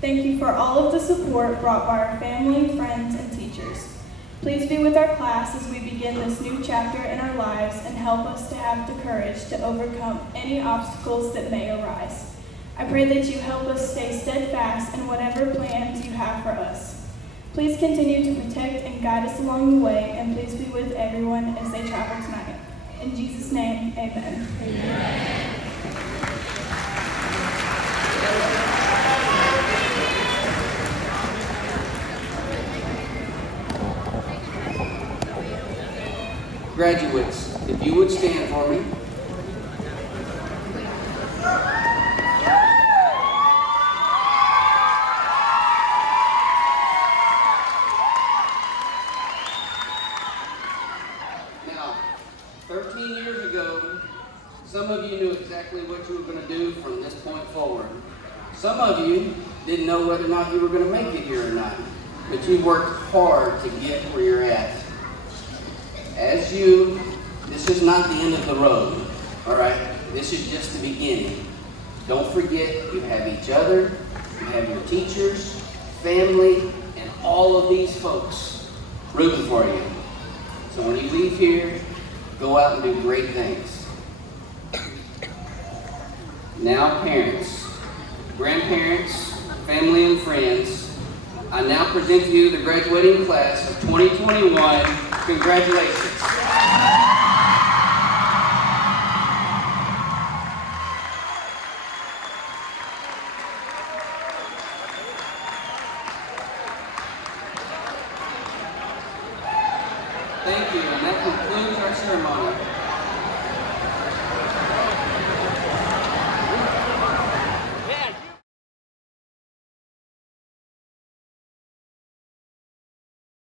Thank you for all of the support brought by our family, friends, and teachers. Please be with our class as we begin this new chapter in our lives and help us to have the courage to overcome any obstacles that may arise. I pray that you help us stay steadfast in whatever plans you have for us. Please continue to protect and guide us along the way, and please be with everyone as they travel tonight. In Jesus' name, amen. Amen. Graduates, if you would stand for me. Now, 13 years ago, some of you knew exactly what you were going to do from this point forward. Some of you didn't know whether or not you were going to make it here or not, but you worked hard to get where you're at. This is not the end of the road, all right? This is just the beginning. Don't forget, you have each other, you have your teachers, family, and all of these folks rooting for you. So when you leave here, go out and do great things. Now, parents, grandparents, family, and friends, I now present to you the graduating class of 2021. Congratulations. Thank you, and that concludes our ceremony.